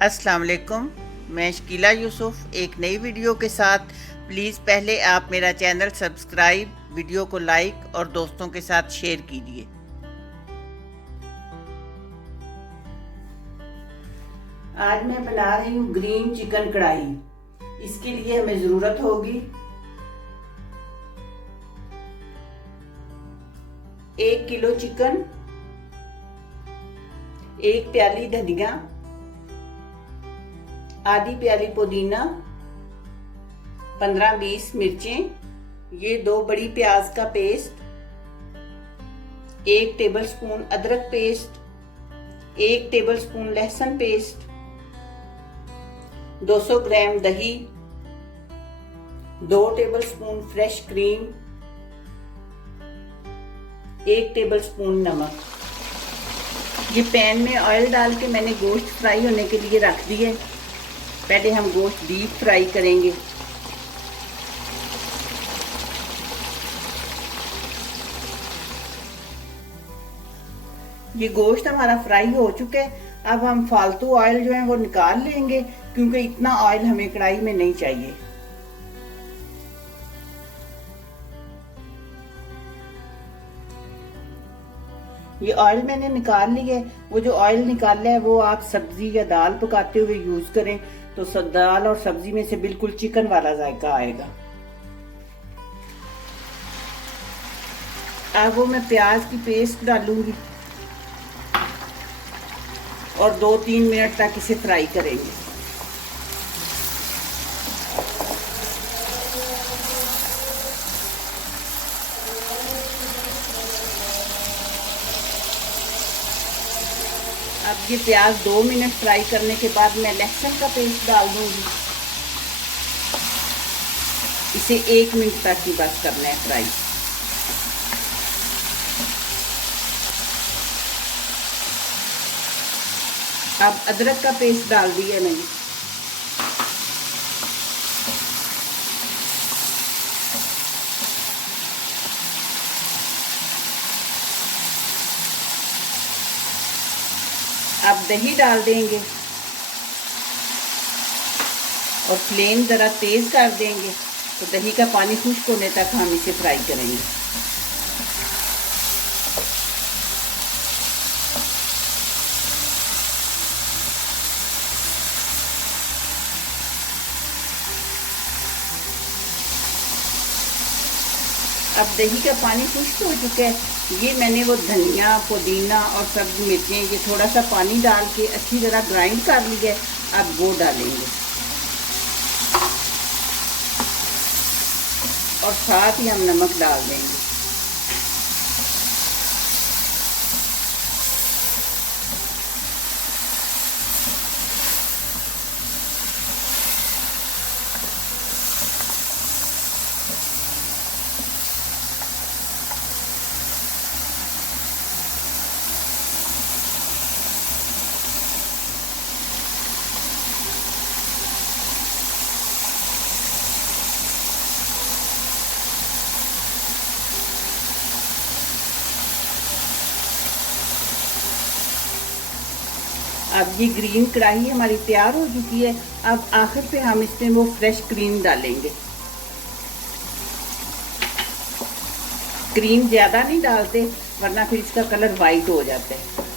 अस्सलाम वालेकुम। मैं शकीला यूसुफ एक नई वीडियो के साथ। प्लीज़ पहले आप मेरा चैनल सब्सक्राइब, वीडियो को लाइक और दोस्तों के साथ शेयर कीजिए। आज मैं बना रही हूँ ग्रीन चिकन कढ़ाई। इसके लिए हमें ज़रूरत होगी 1 किलो चिकन, 1 प्याली धनिया, आधी प्याली पुदीना, 15-20 मिर्चें, ये 2 बड़ी प्याज का पेस्ट, 1 टेबलस्पून अदरक पेस्ट, 1 टेबलस्पून लहसुन पेस्ट, 200 ग्राम दही, 2 टेबलस्पून फ्रेश क्रीम, 1 टेबलस्पून नमक। ये पैन में ऑयल डाल के मैंने गोश्त फ्राई होने के लिए रख दिए। पहले हम गोश्त डीप फ्राई करेंगे। ये गोश्त हमारा फ्राई हो चुका है। अब हम फालतू ऑयल जो है वो निकाल लेंगे, क्योंकि इतना ऑयल हमें कढ़ाई में नहीं चाहिए। ये ऑयल मैंने निकाल लिया है। वो जो ऑयल निकाला है वो आप सब्जी या दाल पकाते हुए यूज करें, तो दाल और सब्जी में से बिल्कुल चिकन वाला जायका आएगा। अब वो मैं प्याज की पेस्ट डालूंगी और 2-3 मिनट तक इसे फ्राई करेंगे। अब ये प्याज 2 मिनट फ्राई करने के बाद मैं लहसुन का पेस्ट डाल दूंगी। इसे 1 मिनट तक ही बस करना है फ्राई। अब अदरक का पेस्ट डाल दिया मैंने। अब दही डाल देंगे और फ्लेम ज़रा तेज़ कर देंगे, तो दही का पानी खुश्क होने तक हम इसे फ्राई करेंगे। अब दही का पानी खुश्क हो चुका है। ये मैंने वो धनिया, पुदीना और सब्जी मिर्चें ये थोड़ा सा पानी डाल के अच्छी तरह ग्राइंड कर लिया है। अब वो डालेंगे और साथ ही हम नमक डाल देंगे। अब ये ग्रीन कढ़ाई हमारी तैयार हो चुकी है। अब आखिर पे हम इसमें वो फ्रेश क्रीम डालेंगे। क्रीम ज़्यादा नहीं डालते, वरना फिर इसका कलर वाइट हो जाता है।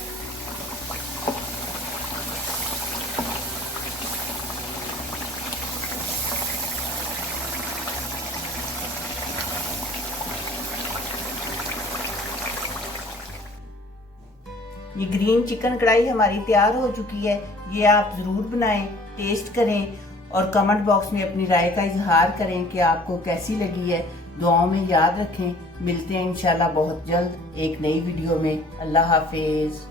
ये ग्रीन चिकन कढ़ाई हमारी तैयार हो चुकी है। ये आप ज़रूर बनाएं, टेस्ट करें और कमेंट बॉक्स में अपनी राय का इजहार करें कि आपको कैसी लगी है। दुआओं में याद रखें। मिलते हैं इंशाल्लाह बहुत जल्द एक नई वीडियो में। अल्लाह हाफिज़।